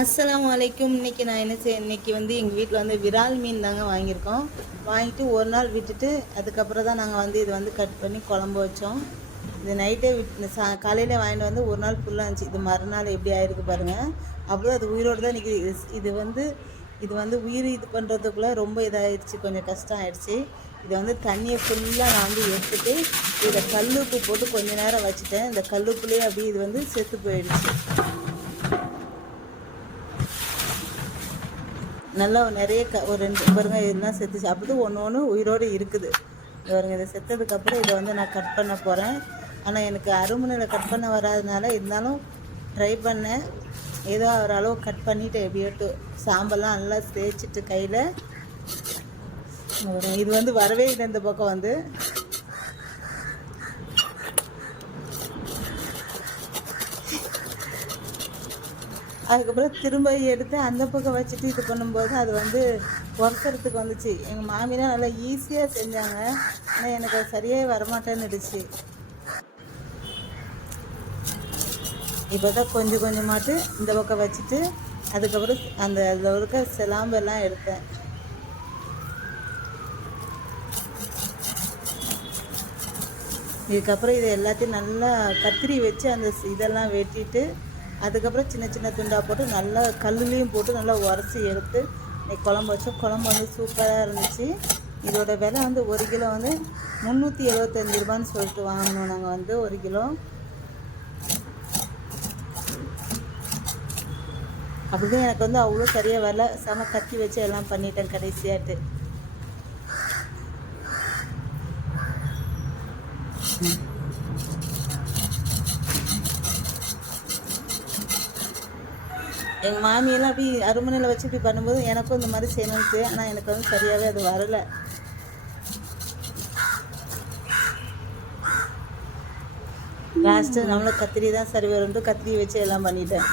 அஸ்ஸலாமு அலைக்கும். இன்றைக்கி நான் என்ன செய்ய இன்றைக்கி எங்கள் வீட்டில் விரால் மீன் தாங்க வாங்கியிருக்கோம். வாங்கிட்டு ஒரு நாள் விட்டுட்டு அதுக்கப்புறம் தான் நாங்கள் இது கட் பண்ணி குழம்பு வச்சோம். இது நைட்டே காலையில் வாங்கிட்டு ஒரு நாள் ஃபுல்லாக இருந்துச்சு. இது மறுநாள் எப்படி ஆயிருக்கு பாருங்கள். அவ்வளோ அது உயிரோடு தான் நிற்கிது. இது உயிர் இது பண்ணுறதுக்குள்ளே ரொம்ப இதாகிடுச்சு, கொஞ்சம் கஷ்டம் ஆகிடுச்சு. இதை தண்ணியை ஃபுல்லாக நான் எடுத்துகிட்டு இதை கல்லுப்பு போட்டு கொஞ்சம் நேரம் வச்சுட்டேன். இந்த கல்லுப்புலேயே அப்படியே இது செத்து போயிடுச்சு. நல்லா நிறைய ஒரு 2 பாருங்க இதெல்லாம் செத்துச்சு. அப்படி ஒன்று உயிரோடு இருக்குது பாருங்க. இதை செத்ததுக்கப்புறம் இதை நான் கட் பண்ண போகிறேன். ஆனால் எனக்கு அருமுனையில் கட் பண்ண வராதனால இருந்தாலும் ட்ரை பண்ணேன். ஏதோ ஒரு அளவு கட் பண்ணிவிட்டு எப்படியோட்டு சாம்பல்லாம் நல்லா தேய்ச்சிட்டு கையில். இது வரவே இல்லை இந்த பக்கம் அதுக்கப்புறம் திரும்ப எடுத்து அந்த பக்கம் வச்சுட்டு இது பண்ணும்போது அது உரத்துறதுக்கு வந்துச்சு. எங்கள் மாமியெலாம் நல்லா ஈஸியாக செஞ்சாங்க. ஆனால் எனக்கு அது சரியாக வரமாட்டேன்னுடுச்சு. இப்போ தான் கொஞ்சம் கொஞ்சமாட்டு இந்த பக்கம் வச்சுட்டு அதுக்கப்புறம் அதில் இருக்க சிலாம்பெல்லாம் எடுத்தேன். இதுக்கப்புறம் இதை எல்லாத்தையும் நல்லா கத்திரி வச்சு அந்த இதெல்லாம் வெட்டிட்டு அதுக்கப்புறம் சின்ன சின்ன துண்டாக போட்டு நல்லா கல்லுலேயும் போட்டு நல்லா உரசி எடுத்து இன்னைக்கு குழம்பு வச்சோம். குழம்பு சூப்பராக இருந்துச்சு. இதோட விலை 1 கிலோ 375 ரூபான்னு சொல்லிட்டு வாங்கினோம் நாங்கள் 1 கிலோ. அப்படிதான் எனக்கு அவ்வளோ சரியாக வரல. செம கத்தி வச்சு எல்லாம் பண்ணிட்டேன் கடைசியாட்டு. எங்கள் மாமியெல்லாம் அப்படி அருமனையில் வச்சு இப்படி பண்ணும்போது எனக்கும் இந்த மாதிரி செய்யணுன்ட்டு. ஆனால் எனக்கு சரியாகவே அது வரலை. லாஸ்ட்டு நம்மளும் கத்திரி தான் சரி வரும்ட்டு கத்திரி வச்சு எல்லாம் பண்ணிட்டேன்.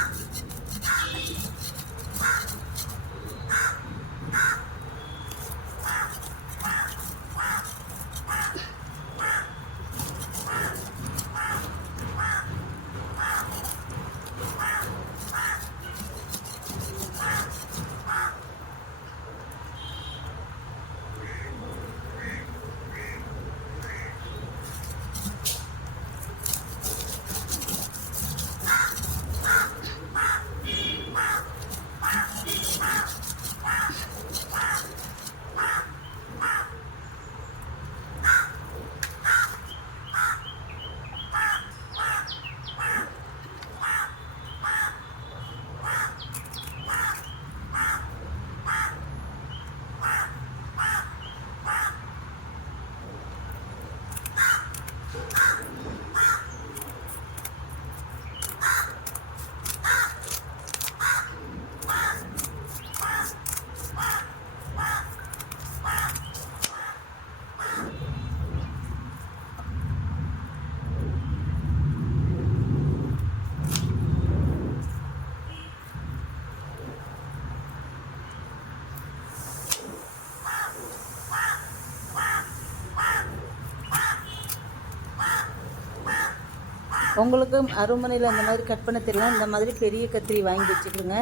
உங்களுக்கும் அருமனையில் அந்த மாதிரி கட் பண்ண தெரியலாம். இந்த மாதிரி பெரிய கத்திரி வாங்கி வச்சுக்கிடுங்க.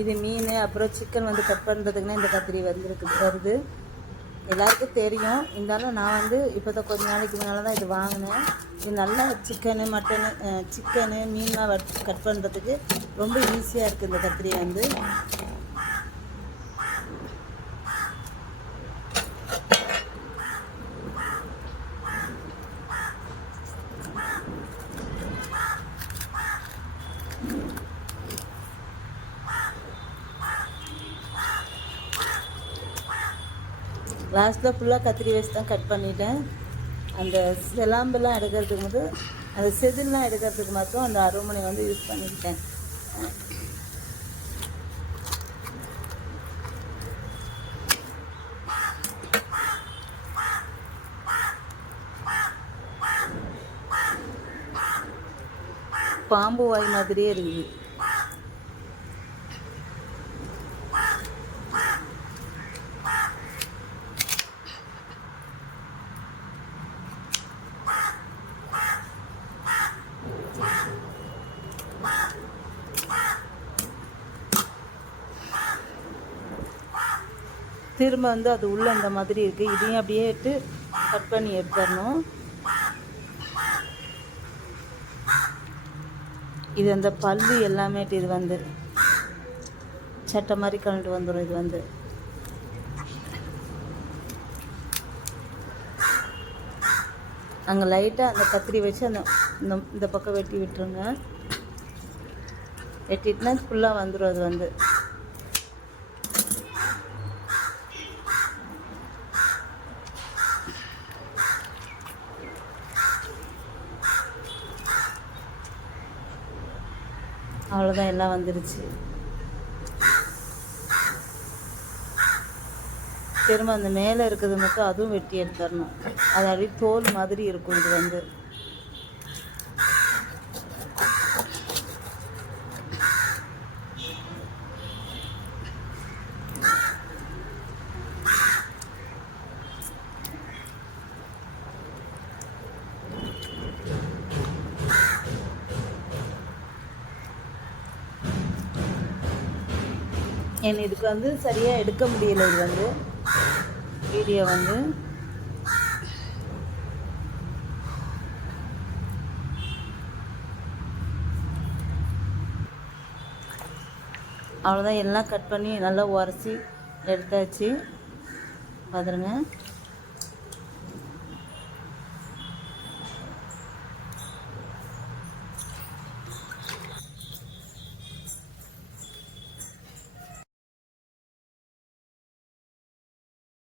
இது மீன் அப்புறம் சிக்கன் கட் பண்ணுறதுக்குன்னா இந்த கத்திரி வருது. எல்லாருக்கும் தெரியும். இருந்தாலும் நான் இப்போ தான் கொஞ்ச நாளைக்கு முன்னால் தான் இது வாங்கினேன். இது நல்லா சிக்கனு மட்டனு மீன்லாம் கட் பண்ணுறதுக்கு ரொம்ப ஈஸியாக இருக்குது இந்த கத்திரி லாஸ்ட்டில் ஃபுல்லாக கத்திரி வச்சு தான் கட் பண்ணிட்டேன். அந்த செலாம்பெல்லாம் எடுக்கிறதுக்கு அந்த செதில்லாம் எடுக்கிறதுக்கு மட்டும் அந்த அருமனை யூஸ் பண்ணிக்கிட்டேன். பாம்பு வாய் மாதிரியே இருக்குது. திரும்ப வந்து அது உள்ளே இந்த மாதிரி இருக்குது. இதையும் அப்படியே இட்டு கட் பண்ணி எடுத்துடணும். இது அந்த பல்லு எல்லாமே இது வந்து சட்டை மாதிரி கலந்து வந்துடும். இது வந்து அங்கே லைட்டாக அந்த கத்திரி வச்சு அந்த இந்த பக்கம் வெட்டி விட்டுருங்க. வெட்டிட்டுனா ஃபுல்லாக வந்துடும். அது வந்து அவ்வளோதான், எல்லாம் வந்துருச்சு. திரும்ப அந்த மேலே இருக்கிறது மட்டும் அதுவும் வெட்டி எடுத்துடணும். அது அப்படியே தோல் மாதிரி இருக்கும். இது வந்து இதுக்கு வந்து சரியாக எடுக்க முடியல. இது வந்து வீடியோ வந்து அவ்வளோதான். எல்லாம் கட் பண்ணி நல்லா உரசி எடுத்தாச்சு. பாருங்க.